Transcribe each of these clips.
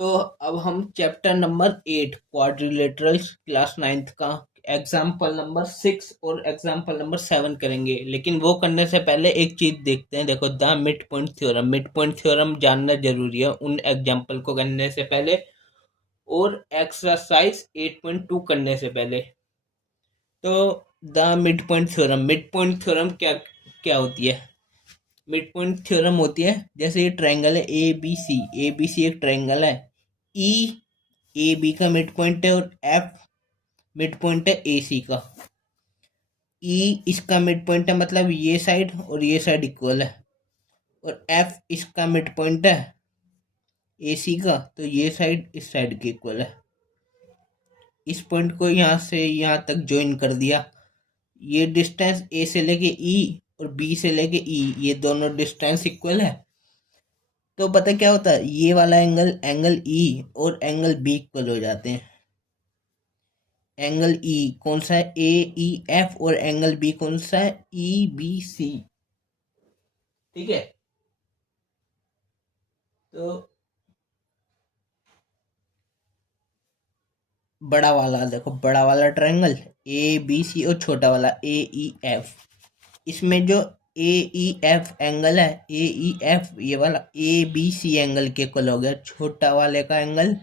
तो अब हम chapter number 8 quadrilaterals class 9th का एग्जाम्पल नंबर 6 और एग्जाम्पल नंबर 7 करेंगे। लेकिन वो करने से पहले एक चीज देखते हैं। देखो, the mid point theorem, mid point theorem जानना जरूरी है उन एग्जाम्पल को करने से पहले और एक्सरसाइज 8.2 करने से पहले। तो द मिड पॉइंट थ्योरम क्या क्या होती है? मिड पॉइंट थ्योरम होती है, जैसे ये ट्रायंगल है ए बी सी एक ट्रायंगल है। ई ए बी का मिड पॉइंट है और एफ मिड पॉइंट है ए सी का। ई इसका मिड पॉइंट है, मतलब ये साइड और ये साइड इक्वल है। और एफ इसका मिड पॉइंट है ए सी का, तो ये साइड इस साइड के इक्वल है। इस पॉइंट को यहाँ से यहाँ तक ज्वाइन कर दिया। ये डिस्टेंस ए से लेके ई और बी से लेके ई, ये दोनों डिस्टेंस इक्वल है। तो पता क्या होता है, ये वाला एंगल एंगल ई और एंगल बी इक्वल हो जाते हैं। एंगल ई कौन सा है? A E F. और एंगल बी कौन सा है? E B C. ठीक है। तो बड़ा वाला देखो, बड़ा वाला ट्रायंगल ए बी सी और छोटा वाला ए ई एफ। इसमें जो ए ई एफ एंगल है, ए ई एफ ये वाला ए बी सी एंगल के इक्वल हो गया। छोटा वाले का एंगल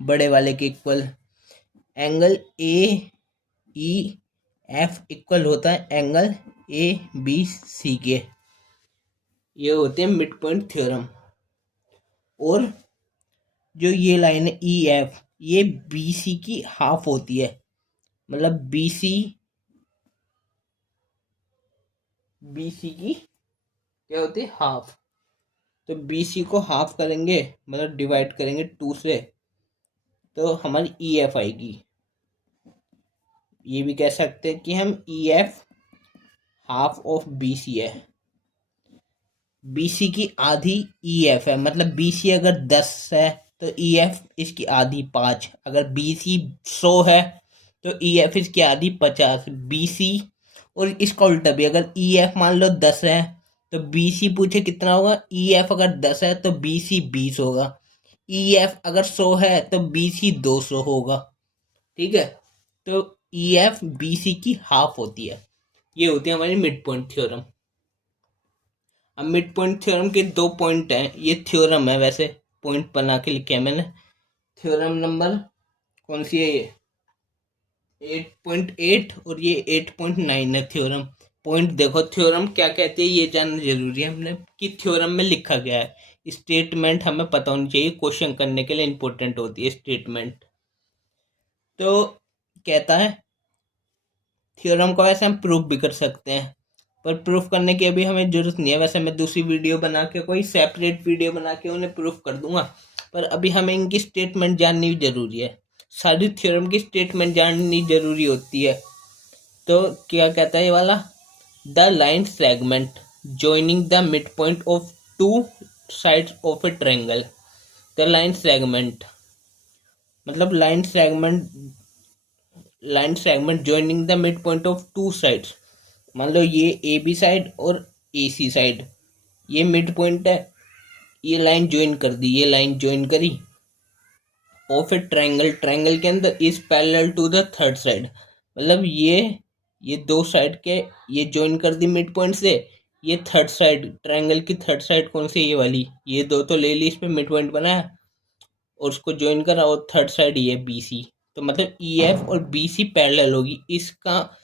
बड़े वाले के equal. Angle A E F equal होता है एंगल ए बी सी के। ये होते हैं मिड पॉइंट थ्योरम। और जो ये लाइन है ई एफ, ये बी सी की हाफ होती है। मतलब बी सी की क्या होती है? हाफ। तो बी सी को हाफ करेंगे, मतलब डिवाइड करेंगे 2 से, तो हमारी ई एफ आएगी। ये भी कह सकते हैं कि हम E F half of B C है। बी सी की आधी ई एफ है, मतलब बी सी अगर 10 है तो ई एफ इसकी आधी 5। अगर बी सी 100 है तो ई एफ इसकी आधी 50। बी सी और इसका उल्टा भी, अगर ई एफ मान लो 10 है तो बी सी पूछे कितना होगा, ई एफ अगर 10 है तो बी सी 20 होगा। ई एफ अगर 100 है तो बी सी 200 होगा। ठीक है। तो ई एफ बी सी की हाफ होती है। ये होती है हमारी मिड पॉइंट थ्योरम। अब मिड पॉइंट थ्योरम के 2 पॉइंट हैं। ये थ्योरम है, वैसे पॉइंट बना के लिखे है मैंने। थ्योरम नंबर कौन सी है? ये 8.8 और ये 8.9 है थ्योरम। पॉइंट देखो, थ्योरम क्या कहते हैं ये जानना जरूरी है हमने, कि थ्योरम में लिखा गया है। स्टेटमेंट हमें पता होनी चाहिए, क्वेश्चन करने के लिए इंपॉर्टेंट होती है स्टेटमेंट। तो कहता है थ्योरम को वैसे हम प्रूफ भी कर सकते हैं, पर प्रूफ करने की अभी हमें जरूरत नहीं है। वैसे मैं दूसरी वीडियो बना के, कोई सेपरेट वीडियो बना के उन्हें प्रूफ कर दूंगा। पर अभी हमें इनकी स्टेटमेंट जाननी जरूरी है। सारी थ्योरम की स्टेटमेंट जाननी जरूरी होती है। तो क्या कहता है ये वाला? The line segment joining the mid point of 2 sides of a triangle. The line segment मतलब line segment joining the mid point of 2 sides. मान लो ये ए बी साइड और ए सी साइड, ये मिड पॉइंट है। ये line join कर दी, ये लाइन ज्वाइन करी ऑफ ए ट्रायंगल। ट्रायंगल के अंदर is parallel to the third side. मतलब ये 2 साइड के ये ज्वाइन कर दी मिड पॉइंट से। ये थर्ड साइड, ट्रायंगल की थर्ड साइड कौन सी? ये वाली। ये दो तो ले ली, इस पे मिड पॉइंट बनाया और उसको ज्वाइन करा, और थर्ड साइड ये बी सी। तो मतलब ई एफ और बी सी पैरेलल होगी। इसका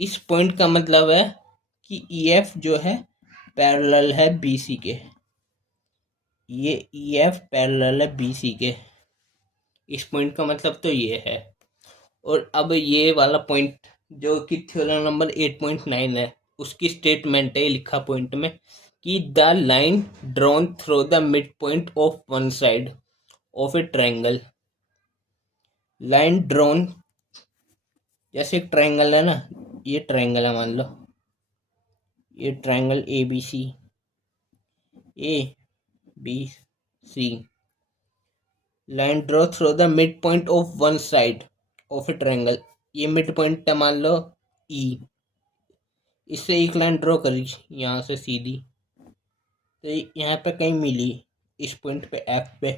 इस पॉइंट का मतलब है कि ई एफ जो है पैरेलल है बी सी के। ये ई एफ पैरेलल है बी सी के। इस पॉइंट का मतलब तो ये है। और अब ये वाला पॉइंट जो कि थ्योरम नंबर 8.9 है, उसकी स्टेटमेंट है लिखा पॉइंट में, कि the line drawn through the mid point of one side of a triangle. Line drawn, जैसे एक ट्रायंगल है ना, ये ट्रायंगल है मान लो, ये triangle A B C, A B C. Line draw through the mid point of one side of a triangle. ये मिड पॉइंट है मान लो ई। इससे एक लाइन ड्रॉ करी यहाँ से सीधी, तो यहाँ पे कहीं मिली, इस पॉइंट पे एफ पे।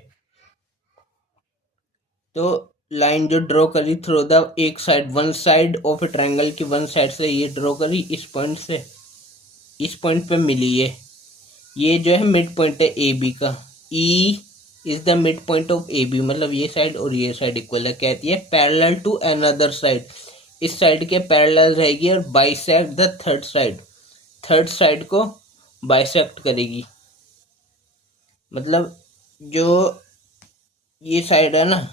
तो लाइन जो ड्रॉ करी थ्रू द एक side, one side of a triangle की वन साइड से ये ड्रॉ करी, इस पॉइंट से इस पॉइंट पे मिली ये जो है मिड पॉइंट है ए बी का। E is the mid point of A B, मतलब ये साइड और ये साइड इक्वल है। कहती है पैरेलल टू अनदर साइड, इस साइड के पैरेलल रहेगी और bisect the third side, third side को बाइसेक्ट करेगी। मतलब जो ये साइड है ना,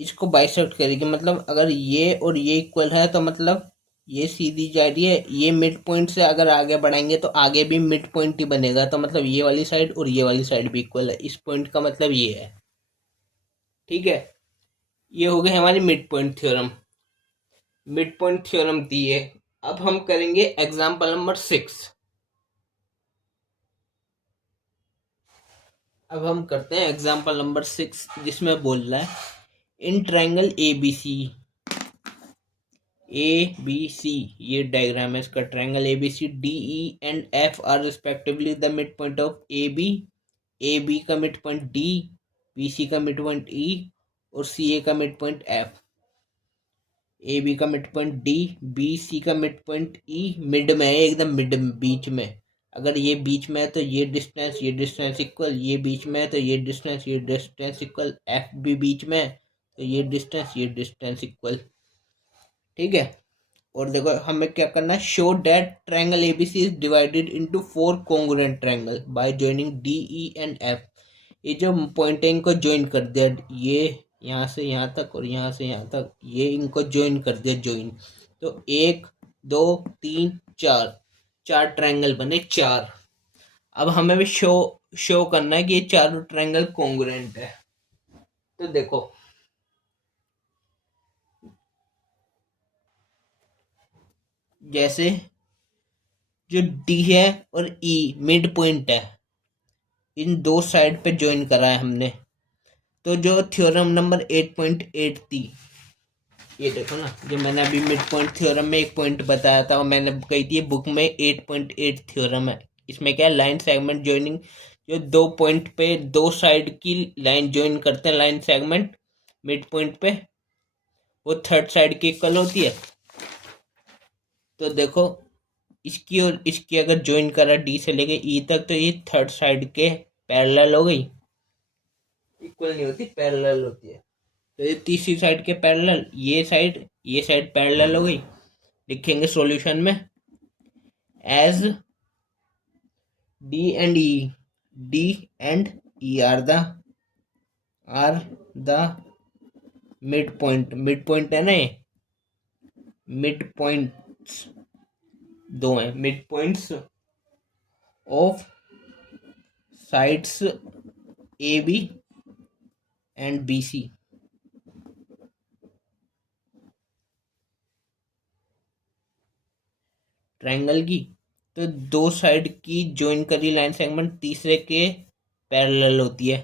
इसको बाइसेक्ट करेगी। मतलब अगर ये और ये इक्वल है तो मतलब ये सीधी जा रही है, ये मिड पॉइंट से अगर आगे बढ़ाएंगे तो आगे भी मिड पॉइंट ही बनेगा। तो मतलब ये वाली साइड और ये वाली साइड भी इक्वल है, इस पॉइंट का मतलब ये है। ठीक है, ये हो गई हमारी mid point theorem. Mid point theorem दी है। अब हम करेंगे एग्जाम्पल नंबर 6। अब हम करते हैं एग्जाम्पल नंबर 6, जिसमें बोल रहा है in triangle A B C, A B C ये डायग्राम है इसका। Triangle A B C, D E and F are respectively the mid point of A B का mid point D, B C का mid point E और C A का mid point F. A B का mid point D, B C का mid point ई, mid में है एकदम, mid बीच में। अगर ये बीच में है तो ये डिस्टेंस इक्वल, ये बीच में है तो ये डिस्टेंस इक्वल, एफ भी बीच में है तो ये डिस्टेंस इक्वल। ठीक है, और देखो हमें क्या करना है, show that triangle ABC is divided into 4 congruent triangle bye joining D E and F. ये जो पॉइंट है इनको ज्वाइन कर दिया, ये यहाँ से यहाँ तक और यहाँ से यहाँ तक, ये इनको ज्वाइन कर दिया, ज्वाइन। तो 1 2 3 4, 4 ट्रायंगल बने, 4। अब हमें भी शो करना है कि ये चारों ट्रायंगल कॉन्ग्रुएंट है। तो देखो जैसे जो डी है और ई मिड पॉइंट है, इन दो साइड पे ज्वाइन करा है हमने। तो जो थ्योरम नंबर 8.8 थी, ये देखो ना, जो मैंने अभी मिड पॉइंट थ्योरम में एक पॉइंट बताया था और मैंने कही थी बुक में 8.8 थ्योरम है। इसमें क्या है, लाइन सेगमेंट ज्वाइनिंग, जो दो पॉइंट पे दो साइड की लाइन ज्वाइन करते हैं, लाइन सेगमेंट मिड पॉइंट पे, वो थर्ड साइड की इक्वल होती है। तो देखो इसकी और इसकी अगर ज्वाइन करा डी से लेके ई तक, तो ये थर्ड साइड के पैरेलल हो गई, इक्वल नहीं होती, पैरेलल होती है। तो ये तीसरी साइड के पैरेलल, ये साइड पैरेलल हो गई। लिखेंगे सॉल्यूशन में as D and E are the mid point है ना, ये मिड पॉइंट्स दो हैं, mid points of sides A B and B C. Triangle की तो दो साइड की ज्वाइन करी लाइन सेगमेंट तीसरे के पैरेलल होती है।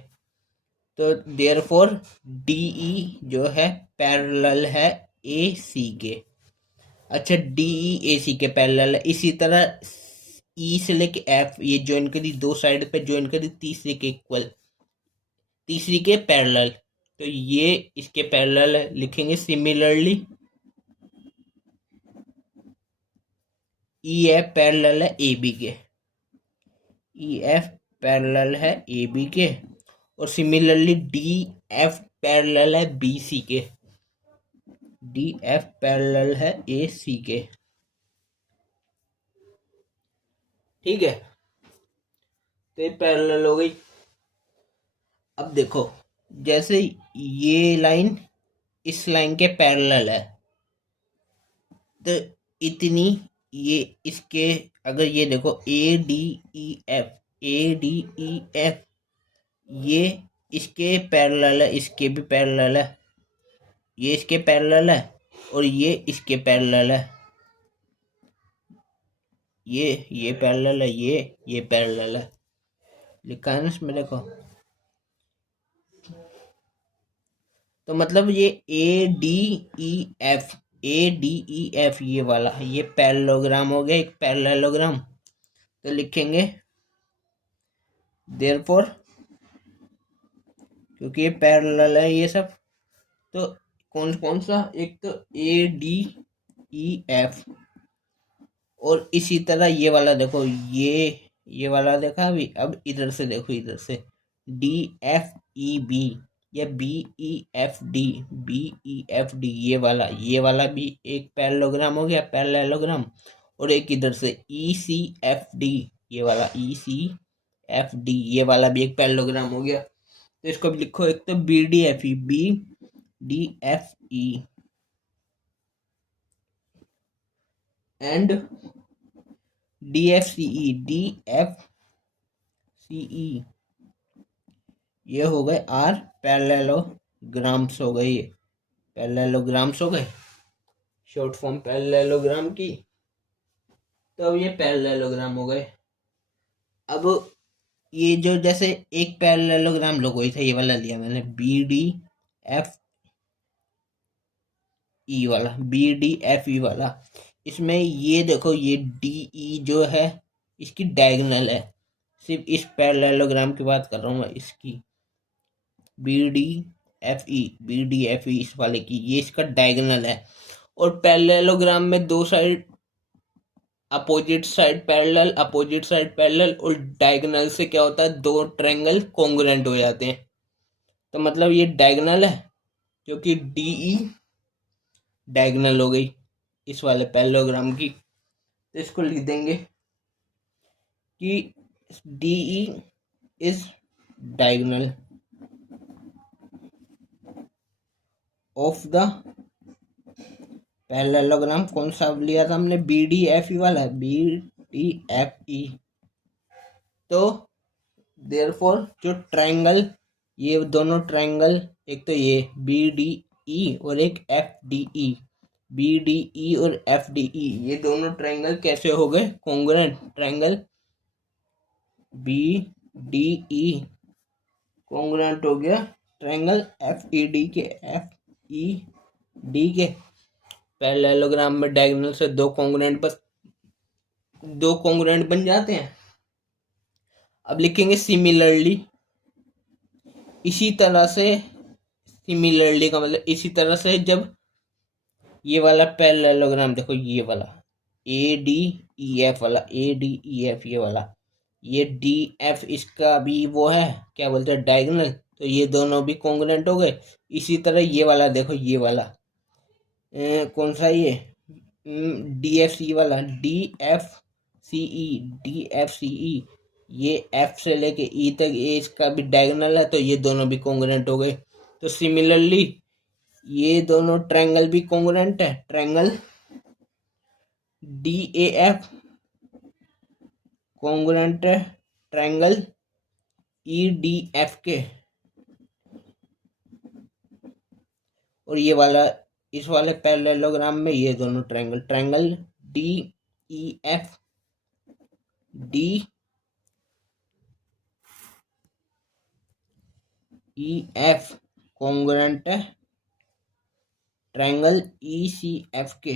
तो देयरफॉर डीई जो है पैरेलल है ए सी के। अच्छा, डीई ए सी के पैरेलल है। इसी तरह ई से लेके एफ ये ज्वाइन करी, दो साइड पे ज्वाइन करी तीसरे के इक्वल, तीसरी के पैरेलल, तो ये इसके पैरेलल है। लिखेंगे सिमिलरली ई एफ पैरेलल है ए बी के, ई एफ पैरेलल है ए बी के, और सिमिलरली डी एफ पैरेलल है बी सी के, डी एफ पैरेलल है ए सी के। ठीक है, तो ये पैरेलल हो गई। अब देखो जैसे ये लाइन इस लाइन के पैरेलल है, तो इतनी ये इसके, अगर ये देखो A D E F, A D E F ये इसके पैरेलल है, इसके भी पैरेलल है, ये इसके पैरेलल है और ये इसके पैरेलल है, ये पैरेलल है, ये पैरेलल है। लिखा है ना इसमें देखो। तो मतलब ये A D E F, A D E F ये वाला ये पैरेललोग्राम हो गया, एक पैरेललोग्राम। तो लिखेंगे देयरफॉर क्योंकि ये पैरेलल है ये सब। तो कौन कौन सा, एक तो ए डी ई एफ, और इसी तरह ये वाला देखो, ये वाला देखा अभी, अब इधर से देखो, इधर से डी एफ ई बी, या B E F D, B E F D, ये वाला भी एक पैरेललोग्राम हो गया, पैरेललोग्राम। और एक इधर से ई सी एफ डी, ये वाला ई सी एफ डी, ये वाला भी एक पैरेललोग्राम हो गया। तो इसको भी लिखो, एक तो B D F E, B D F E and D F C E, D F C E, ये हो गए आर पैरेललोग्राम्स हो गए, ये पैरेललोग्राम्स हो गए, शॉर्ट फॉर्म पैरेललोग्राम की। तो अब ये पैरेललोग्राम हो गए। अब ये जो जैसे एक पैरेललोग्राम लोगोई था, ये वाला लिया मैंने, बी डी एफ ई वाला, बी डी एफ ई वाला। इसमें ये देखो, ये डी ई जो है इसकी डायगोनल है, सिर्फ इस पैरेललोग्राम की बात कर रहा हूँ मैं, इसकी B D F E, B D F E इस वाले की, ये इसका डायगोनल है। और पैरेललोग्राम में दो side, opposite side parallel, opposite side parallel, और डायगोनल से क्या होता है, दो ट्रायंगल कॉन्ग्रुएंट हो जाते हैं। तो मतलब ये डायगोनल है, क्योंकि डी ई डायगोनल हो गई इस वाले पैरेललोग्राम की। तो इसको लिख देंगे कि D E is diagonal of the parallelogram. कौन सा लिया था हमने, बी डी एफ ई वाला, बी डी एफ ई। तो देयरफॉर जो ट्रायंगल, ये दोनों ट्रायंगल, एक तो ये बी डी ई और एक F D E, B D E और एफ डी ई, ये दोनों ट्रायंगल कैसे हो गए, congruent. Triangle B D E congruent हो गया ट्रायंगल एफ ई डी के, एफ ई डी के। पैरेललोग्राम में डायगोनल से दो कॉन्ग्रुएंट बन जाते हैं। अब लिखेंगे सिमिलरली, इसी तरह से, सिमिलरली का मतलब इसी तरह से। जब ये वाला पैरेललोग्राम देखो, ये वाला ए डी ई एफ वाला, ए डी ई एफ, ये वाला, ये डी एफ इसका भी वो है, क्या बोलते हैं, डायगोनल। तो ये दोनों भी कॉन्ग्रुएंट हो गए। इसी तरह ये वाला देखो, ये वाला कौन सा, ये डी एफ सी वाला, D F C E, D F C E, ये एफ से लेके ई तक, ये इसका भी डायगोनल है। तो ये दोनों भी कॉन्ग्रुएंट हो गए। तो सिमिलरली ये दोनों ट्रायंगल भी कॉन्ग्रुएंट है। Triangle D A F congruent है ट्रायंगल ई डी एफ के। और ये वाला, इस वाले पैरेललोग्राम में ये दोनों triangle, triangle D E F D E F congruent है ट्रायंगल ई सी एफ के,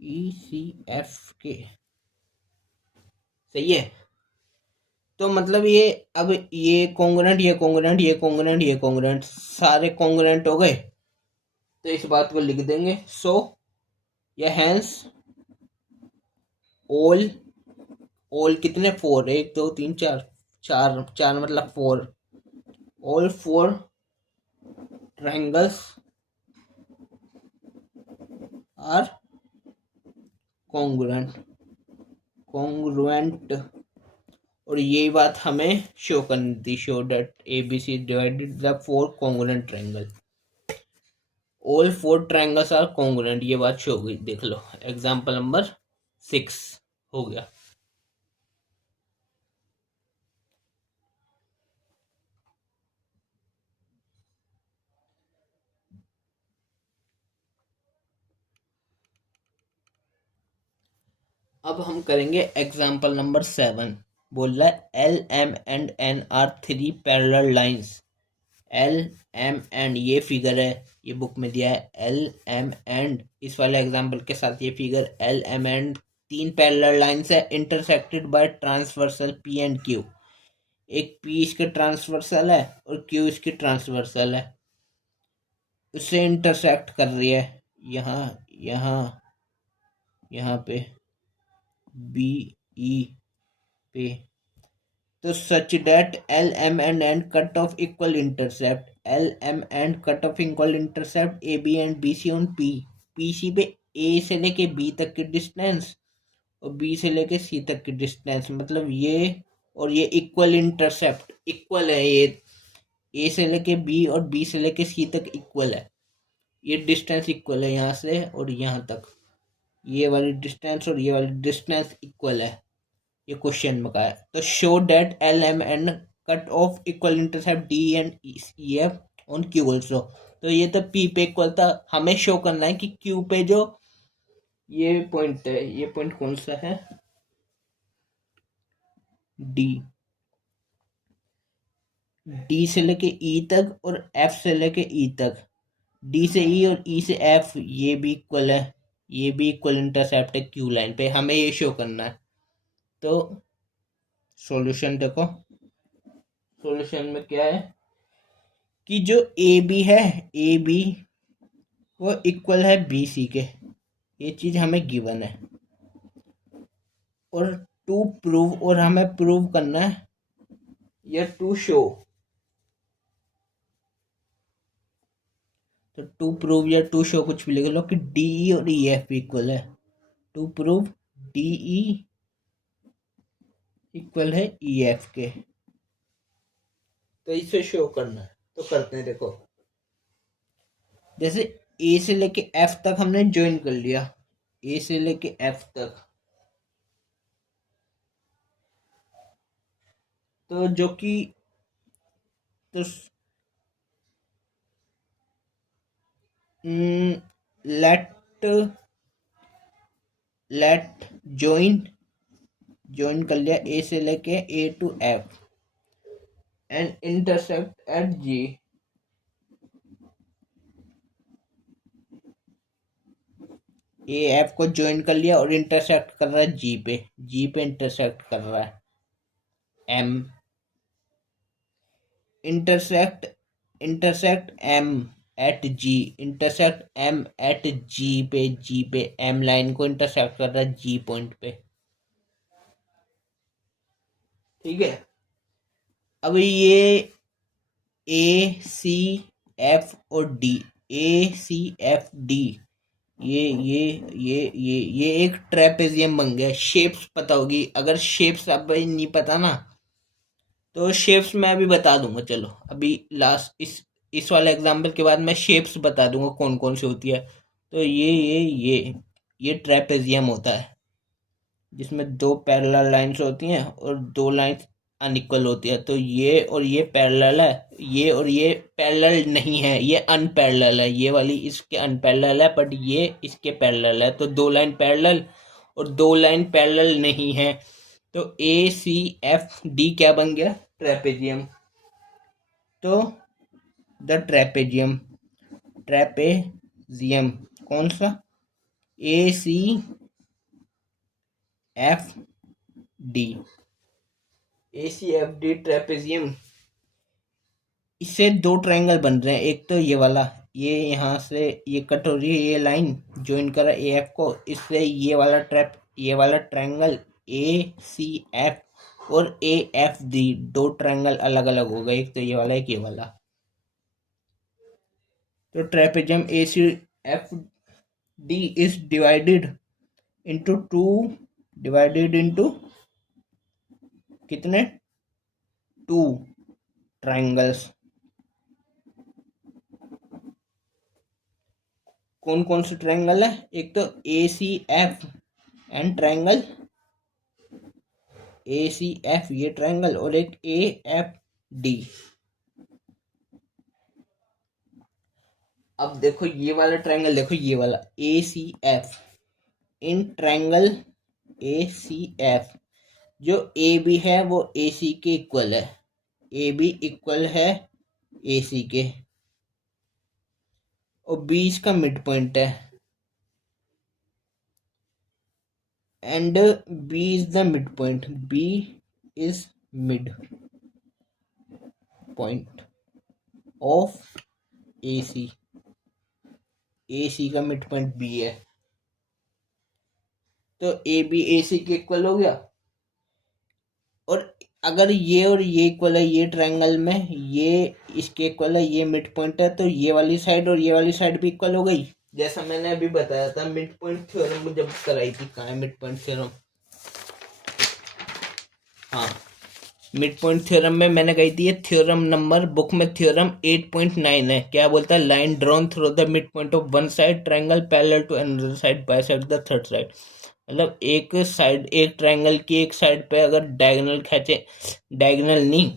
ई सी एफ के। सही है। तो मतलब ये, अब ये कॉन्ग्रुएंट, ये कॉन्ग्रुएंट, ये कॉन्ग्रुएंट, ये कॉन्ग्रुएंट, सारे कॉन्ग्रुएंट हो गए। तो इस बात को लिख देंगे, सो या हैंस ऑल कितने, फोर, एक दो तीन चार, चार चार मतलब four, all four triangles are congruent. और यही बात हमें शो करनी थी, show that A B C divided the four congruent triangle, all four triangles are congruent. ये बात शो हो गई, देख लो, एग्जाम्पल नंबर 6 हो गया। अब हम करेंगे एग्जाम्पल नंबर 7। बोल रहा है L M and N are three parallel lines. L M and ये फिगर है, ये बुक में दिया है, एल एम एंड, इस वाले एग्जाम्पल के साथ ये फिगर, एल एम एंड तीन पैरेलल लाइंस है, intersected by transversal P and Q. एक पी इसके ट्रांसवर्सल है और क्यू इसकी ट्रांसवर्सल है, उससे इंटरसेक्ट कर रही है यहाँ यहाँ यहाँ पे बी ई पे। तो such that L M and and cut off equal intercept, L M and cut off equal intercept A B and B C on P, P C पे ए से लेके बी तक की डिस्टेंस और B से लेके सी तक की डिस्टेंस, मतलब ये और ये इक्वल इंटरसेप्ट इक्वल है, ये ए से लेके बी और बी से लेके सी तक इक्वल है, ये डिस्टेंस इक्वल है यहाँ से और यहाँ तक, ये वाली डिस्टेंस और ये वाली डिस्टेंस इक्वल है, ये क्वेश्चन में कहा है। तो show that L M N cut off equal intercept D and E F on Q also. तो ये तो पी पे इक्वल था, हमें शो करना है कि क्यू पे जो ये पॉइंट है, ये पॉइंट कौन सा है, डी, डी से लेके ई तक और एफ से लेके ई तक, डी से ई और ई से एफ ये भी इक्वल है, ये भी इक्वल इंटरसेप्ट है क्यू लाइन पे, हमें ये शो करना है। तो सॉल्यूशन देखो, सॉल्यूशन में क्या है कि जो ए बी है, ए बी वो इक्वल है बी सी के, ये चीज हमें गिवन है, और टू प्रूव, और हमें प्रूव करना है या टू शो, तो टू प्रूव या टू शो कुछ भी लिख लो कि डी ई और ई एफ इक्वल है, to prove D E equal है ई एफ के, तो इसे शो करना है। तो करते हैं, देखो जैसे ए से लेके एफ तक हमने ज्वाइन कर लिया, ए से लेके एफ तक, तो जो कि तो लेट लेट ज्वाइन कर लिया ए से लेके A to F and intersect at G, A F को ज्वाइन कर लिया और इंटरसेक्ट कर रहा है जी पे, जी पे इंटरसेक्ट कर रहा है M, intersect intersect M at G, intersect M at G पे, जी पे एम लाइन को इंटरसेक्ट कर रहा है जी पॉइंट पे, ठीक है। अब ये ए सी एफ और डी, ए सी एफ डी, ये एक ट्रेपेजियम बन गया, शेप्स पता होगी, अगर शेप्स अब नहीं पता ना तो शेप्स मैं अभी बता दूंगा, चलो अभी लास्ट इस वाले एग्जांपल के बाद मैं शेप्स बता दूंगा कौन कौन सी होती है। तो ये ट्रेपेजियम होता है जिसमें दो पैरेलल लाइंस होती हैं और दो लाइंस अनइक्वल होती है, तो ये और ये पैरेलल है, ये और ये पैरेलल नहीं है, ये अनपैरेलल है, ये वाली इसके अनपैरेलल है बट ये इसके पैरेलल है, तो दो लाइन पैरेलल और दो लाइन पैरेलल नहीं है, तो ए सी एफ डी क्या बन गया, ट्रेपेजियम। तो द ट्रेपेजियम कौन सा, ए सी एफ डी, ए सी एफ डी ट्रेपेजियम, इससे दो ट्रायंगल बन रहे हैं, एक तो ये वाला, ये यहाँ से ये कट हो रही है, ये लाइन ज्वाइन कर ए एफ को, इससे ये वाला ट्रायंगल ए सी एफ और ए एफ डी, दो ट्रायंगल अलग अलग हो गए, एक तो ये वाला एक ये वाला। तो trapezium A C F D is divided into कितने, टू ट्रायंगल्स, कौन कौन से ट्रायंगल है, एक तो A C F and triangle A C F ये ट्रायंगल, और एक ए एफ डी। अब देखो ये वाला ट्रायंगल, देखो ये वाला A C F, in triangle A C F जो ए बी है वो ए सी के इक्वल है, ए बी इक्वल है ए सी के, और बी इसका मिड पॉइंट है, and B is the mid point, B is mid, point of A C का मिड पॉइंट बी है, तो ए बी ए सी के इक्वल हो गया। और अगर ये और ये इक्वल है, ये ट्रायंगल में ये इसके इक्वल है, ये मिड पॉइंट है, तो ये वाली साइड और ये वाली साइड भी इक्वल हो गई। जैसा मैंने अभी बताया था मिड पॉइंट थ्योरम जब कराई थी। कहाँ है मिड पॉइंट थ्योरम? हाँ, मिड पॉइंट थ्योरम में मैंने कही थी, ये थ्योरम नंबर बुक में थ्योरम 8.9 है। क्या बोलता है? Line drawn through the mid point of one side triangle parallel to another side bisect the third side. मतलब एक साइड, एक ट्रायंगल की एक साइड पे अगर डायगोनल खींचे, डायगोनल नहीं,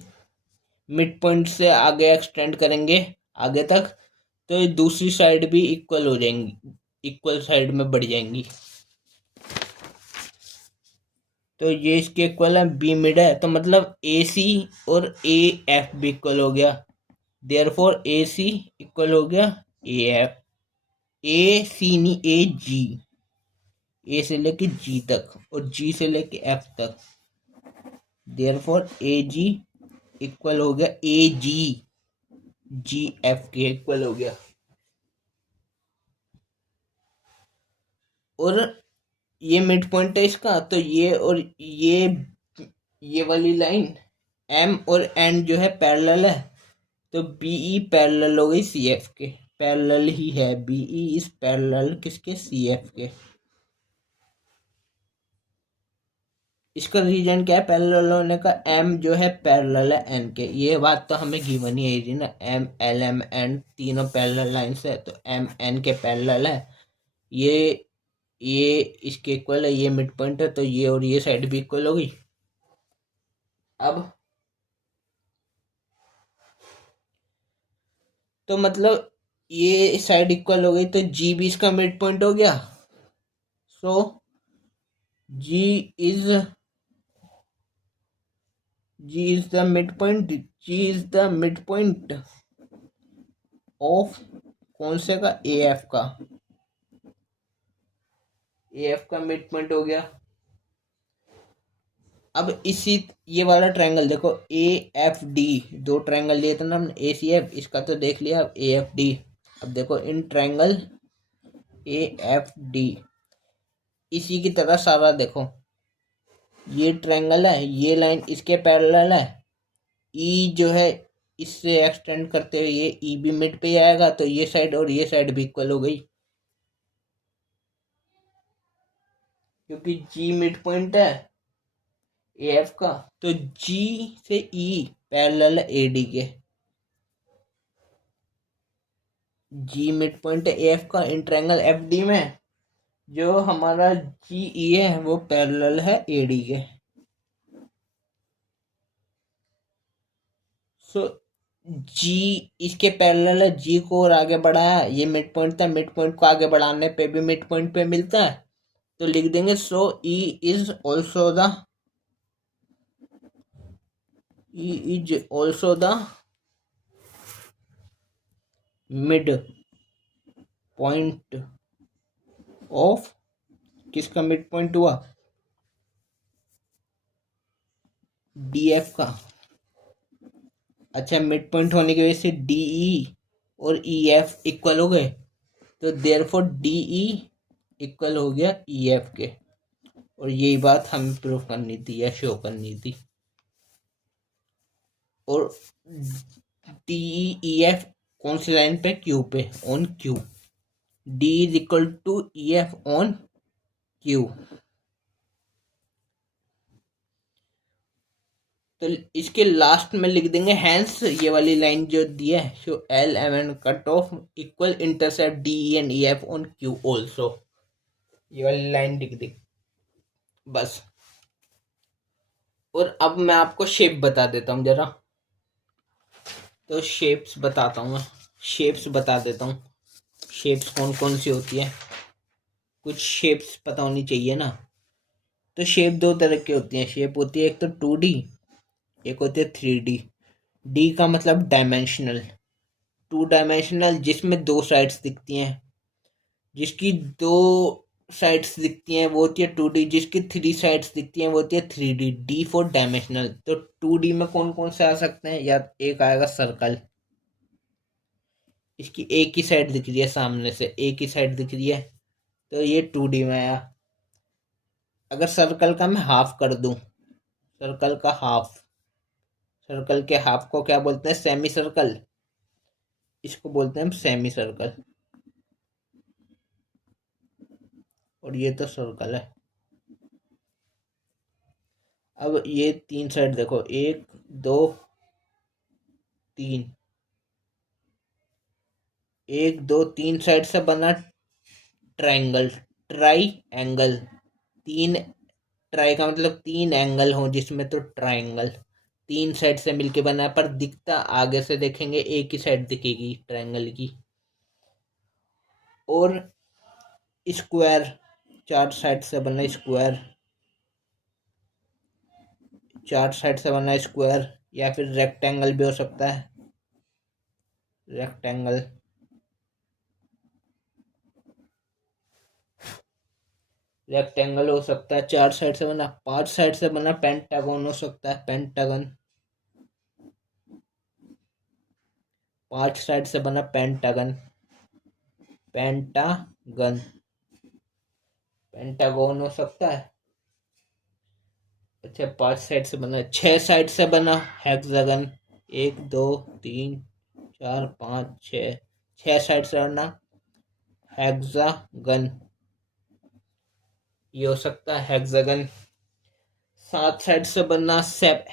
मिड पॉइंट से आगे एक्सटेंड करेंगे आगे तक, तो ये दूसरी साइड भी इक्वल हो जाएंगी, इक्वल साइड में बढ़ जाएंगी। तो ये इसके इक्वल है, बी मिड है, तो मतलब ए सी और ए एफ भी इक्वल हो गया। देयरफॉर ए सी इक्वल हो गया ए एफ, ए सी नहीं ए जी, ए से लेके जी तक और जी से लेके एफ तक। देयरफॉर ए जी इक्वल हो गया ए जी, जी एफ के इक्वल हो गया। और ये मिड पॉइंट है इसका, तो ये और ये वाली लाइन एम और एन जो है पैरेलल है, तो बीई पैरेलल हो गई सी एफ के, पैरेलल ही है, बीई इज पैरेलल किसके? सी एफ के। इसका रीजन क्या है पैरेलल होने का? एम जो है पैरेलल है एन के, ये बात तो हमें गिवन ही है ना, एम एल एम एन तीनों पैरेलल लाइंस है, तो एम एन के पैरेलल है। ये ये इसके इक्वल है, ये मिड पॉइंट है, तो ये और ये साइड भी इक्वल हो गई। अब तो मतलब ये साइड इक्वल हो गई, तो जी भी इसका मिड पॉइंट हो गया। So G is the mid point, G is the mid point of कौन से का? ए एफ का, ए एफ का मिड पॉइंट हो गया। अब इसी ये वाला ट्रायंगल देखो, ए एफ डी, दो ट्रायंगल लिए थे ना हमने, ए सी एफ, इसका तो देख लिया, अब ए एफ डी। अब देखो इन ट्रायंगल ए एफ डी इसी की तरह सारा देखो, ये ट्रायंगल है, ये लाइन इसके पैरेलल है, ई जो है इससे एक्सटेंड करते हुए ये ई भी मिड पे आएगा, तो ये साइड और ये साइड भी इक्वल हो गई, क्योंकि जी मिड पॉइंट है ए एफ का, तो जी से ई पैरेलल है ए डी के। जी मिड पॉइंट है ए एफ का, इन ट्रायंगल एफ डी में जो हमारा जी ई है वो पैरेलल है ए डी के। सो जी इसके पैरेलल है, जी को और आगे बढ़ाया, ये मिड पॉइंट था, मिड पॉइंट को आगे बढ़ाने पे भी मिड पॉइंट पे मिलता है, तो लिख देंगे so E is also the mid point of, किसका मिड पॉइंट हुआ? डी एफ का। अच्छा, मिड पॉइंट होने की वजह से डी ई और ई एफ इक्वल हो गए, तो देयरफॉर डी ई इक्वल हो गया ई एफ के। और यही बात हमें प्रूफ करनी थी या शो करनी थी। और डी ई एफ कौन सी लाइन पे? क्यू पे, on Q. D is equal to E F on Q. तो इसके लास्ट में लिख देंगे हैंस, ये वाली लाइन जो दी है, so L M N cut off equal intercept D E and E F on Q also, ये वाली लाइन लिख दी बस। और अब मैं आपको शेप बता देता हूँ जरा, तो शेप्स बताता हूँ मैं, शेप्स बता देता हूँ, शेप्स कौन कौन सी होती है, कुछ शेप्स पता होनी चाहिए ना। तो शेप दो तरह की होती हैं, शेप होती है एक तो 2D, एक होती है 3D। डी का मतलब डायमेंशनल, 2 डायमेंशनल जिसमें दो साइड्स दिखती हैं, जिसकी दो साइड्स दिखती हैं वो होती है 2D, जिसकी 3 साइड्स दिखती हैं वो होती है 3D। D for dimensional. तो 2D में कौन कौन से आ सकते हैं? या एक आएगा सर्कल, इसकी एक ही साइड दिख रही है, सामने से एक ही साइड दिख रही है, तो ये 2D में आया। अगर सर्कल का मैं हाफ कर दूं, सर्कल का हाफ, सर्कल के हाफ को क्या बोलते हैं? Semi circle. इसको बोलते हैं हम सेमी सर्कल। और ये तो सर्कल है। अब ये 3 साइड देखो, 1 2 3, 1 2 3 साइड से बना ट्राइंगल, ट्राई एंगल। 3 ट्राई का मतलब 3 एंगल हो जिसमें, तो ट्राइंगल। 3 साइड से मिलके बना है, पर दिखता आगे से देखेंगे एक ही साइड दिखेगी ट्राइंगल की। और स्क्वायर, 4 साइड से बना स्क्वायर, 4 साइड से बना स्क्वायर। या फिर रेक्टेंगल भी हो सकता है, रेक्टेंगल। रेक्टेंगल हो सकता है 4 साइड से बना। 5 साइड से बना पेंटागन हो सकता है, पेंटागन। 5 साइड से बना पेंटागन, पेंटागन, पेंटागन हो सकता है। अच्छा, 5 साइड से बना। 6 साइड से बना हेक्सागन, 1 2 3 4 5 6, 6 साइड से बना हेक्सागन, ये हो सकता है हेक्सागन। 7 साइड से बना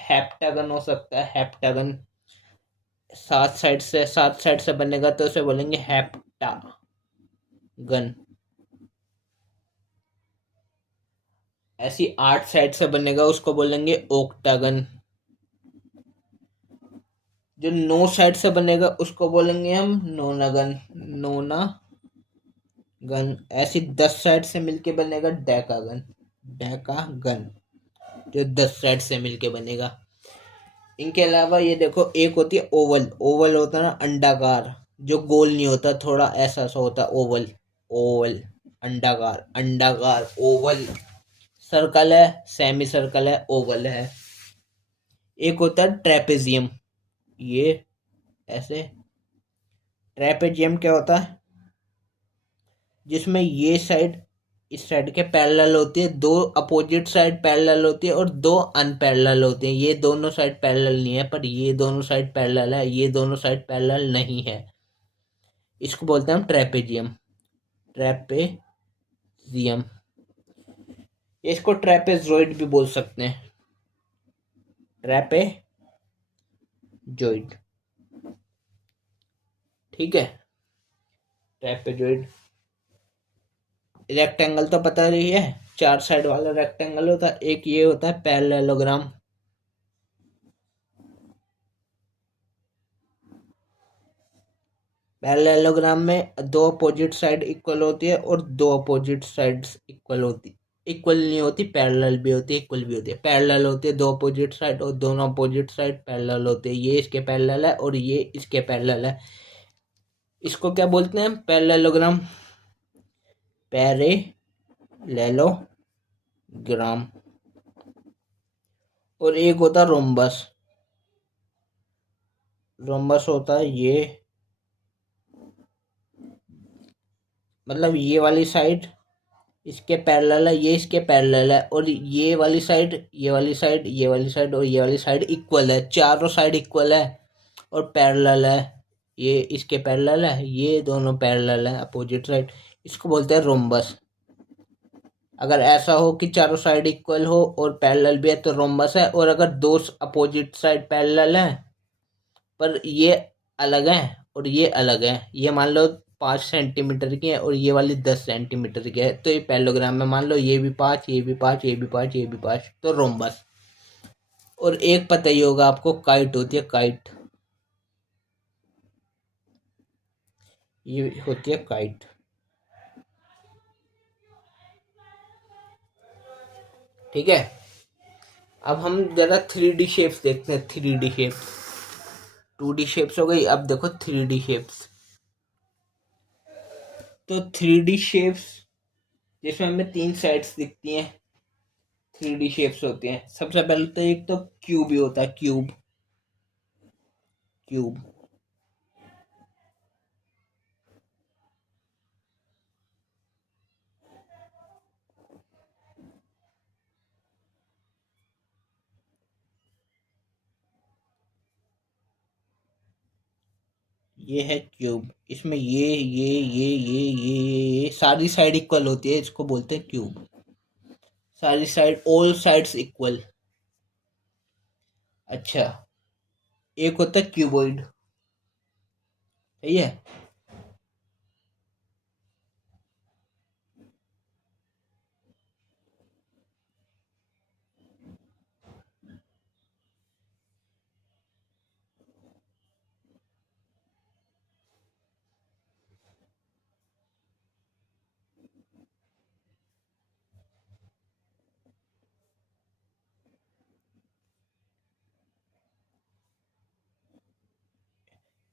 हेप्टागन हो सकता है, हेप्टागन। 7 साइड से बनेगा तो उसे बोलेंगे हेप्टागन। 8 साइड से बनेगा उसको बोलेंगे ओक्टागन। जो 9 साइड से बनेगा उसको बोलेंगे हम नोनागन, नोनागन। 10 साइड से मिलके बनेगा डेकागन, डेकागन, जो 10 साइड से मिलके बनेगा। इनके अलावा ये देखो, एक होती है ओवल। ओवल होता है ना अंडाकार, जो गोल नहीं होता, थोड़ा ऐसा सा होता है ओवल। ओवल, अंडाकार, अंडाकार, ओवल। सर्कल है, सेमी सर्कल है, ओवल है। एक होता है ट्रेपेजियम, ये ऐसे। ट्रेपेजियम क्या होता है? जिसमें ये साइड इस साइड के पैरेलल होती है, 2 अपोजिट साइड पैरेलल होती है और 2 अनपैरेलल होते हैं। ये दोनों साइड पैरेलल नहीं है, पर ये दोनों साइड पैरेलल है, ये दोनों साइड पैरेलल नहीं है। इसको बोलते हैं हम ट्रेपेजियम, ट्रेपेजियम। इसको ट्रेपेजॉइड भी बोल सकते हैं, ट्रेपेजॉइड। ठीक है, ट्रेपेजॉइड। रेक्टेंगल तो पता ही है, 4 साइड वाला रेक्टेंगल होता है। एक ये होता है पैरेललोग्राम। पैरेललोग्राम में 2 अपोजिट साइड इक्वल होती है और 2 अपोजिट साइड्स इक्वल होती, इक्वल नहीं होती, पैरेलल भी होती है, इक्वल भी होती है। पैरेलल होती है 2 अपोजिट साइड, और दोनों अपोजिट साइड पैरेलल होते हैं। ये इसके पैरेलल है और ये इसके पैरेलल है। इसको क्या बोलते हैं? Parallelogram, parallelogram. और एक होता है रोम्बस। रोम्बस होता है ये, मतलब ये वाली साइड इसके पैरेलल है, ये इसके पैरेलल है, और ये वाली साइड, ये वाली साइड, ये वाली साइड और ये वाली साइड इक्वल है। चारों साइड इक्वल है और पैरेलल है। ये इसके पैरेलल है, ये दोनों पैरेलल है, अपोजिट साइड। इसको बोलते हैं रोम्बस। अगर ऐसा हो कि चारों साइड इक्वल हो और पैरेलल भी है तो रोम्बस है। और अगर 2 अपोजिट साइड पैरेलल है पर ये अलग है और ये अलग है, ये मान लो 5 सेंटीमीटर की है और ये वाली 10 सेंटीमीटर की है, तो ये पैरेललोग्राम में मान लो ये भी 5, ये भी 5, ये भी 5, ये भी 5, तो रोम्बस। और एक पता ही होगा आपको, काइट होती है, काइट। ये होती है काइट। ठीक है, अब हम जरा 3D शेप्स देखते हैं। 3D शेप्स, 2D शेप्स हो गई, अब देखो 3D शेप्स। तो 3D शेप्स जिसमें हमें 3 साइड्स दिखती हैं, 3D शेप्स होती हैं। सबसे पहले तो एक तो क्यूब ही होता है, क्यूब। क्यूब ये है क्यूब। इसमें ये सारी साइड इक्वल होती है, इसको बोलते हैं क्यूब। सारी साइड, ऑल साइड्स इक्वल। अच्छा, एक होता है क्यूबॉइड। सही है।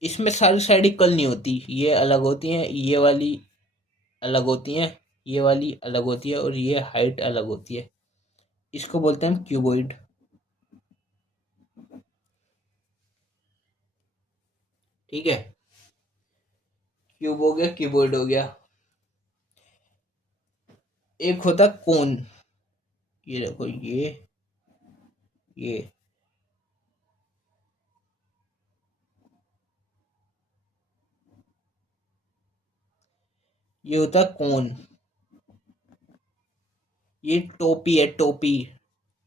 इसमें सारी साइड इक्वल नहीं होती, ये अलग होती हैं, ये वाली अलग होती हैं, ये वाली अलग होती है, और ये हाइट अलग होती है। इसको बोलते हैं हम क्यूबॉइड। ठीक है। क्यूब हो गया, क्यूबॉइड हो गया। एक होता कोन। ये देखो, ये ये होता कोन। ये टोपी है, टोपी।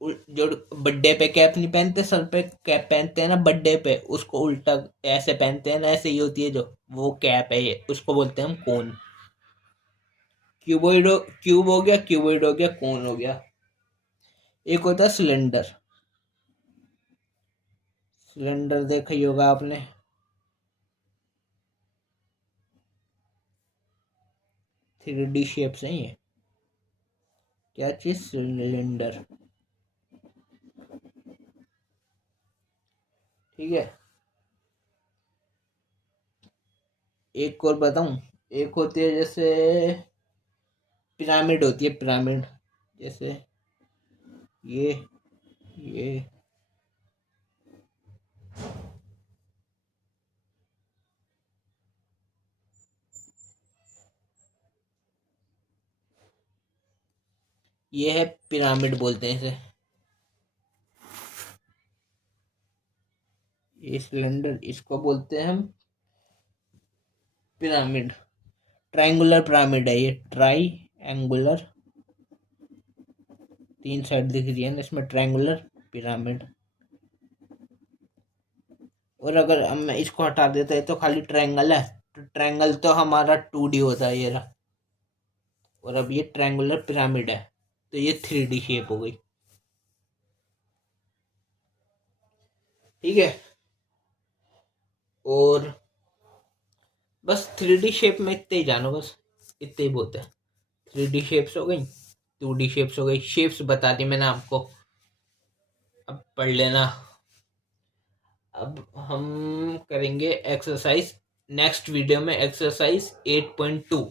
जो बर्थडे पे कैप नहीं पहनते, सर पे कैप पहनते हैं ना बर्थडे पे, उसको उल्टा ऐसे पहनते हैं ना, ऐसे ही होती है जो, वो कैप है ये, उसको बोलते हैं हम कोन। क्यूब हो गया, क्यूबॉइड हो गया, कोन हो गया। एक होता है सिलेंडर। सिलेंडर देखा ही होगा आपने। 3D शेप्स है ये। क्या चीज? सिलेंडर। ठीक है। एक और बताऊं। एक होती है जैसे पिरामिड होती है, पिरामिड। जैसे ये ये ये है पिरामिड, बोलते हैं इसे। ये सिलेंडर, इसको बोलते हैं हम पिरामिड। ट्रायंगुलर पिरामिड है ये, ट्राई एंगुलर। 3 साइड दिख रही है ना इसमें, ट्रायंगुलर पिरामिड। और अगर हम इसको हटा देते हैं तो खाली ट्रायंगल है, तो ट्रायंगल तो हमारा 2D होता है ये रहा। और अब ये ट्रायंगुलर पिरामिड है, तो ये 3D शेप हो गई। ठीक है। और बस 3D शेप में इतने ही जानो, बस इतने ही बहुत है। 3D शेप्स हो गई, 2D शेप्स हो गई। शेप्स बता दी मैंने आपको, अब पढ़ लेना। अब हम करेंगे एक्सरसाइज नेक्स्ट वीडियो में, एक्सरसाइज 8.2।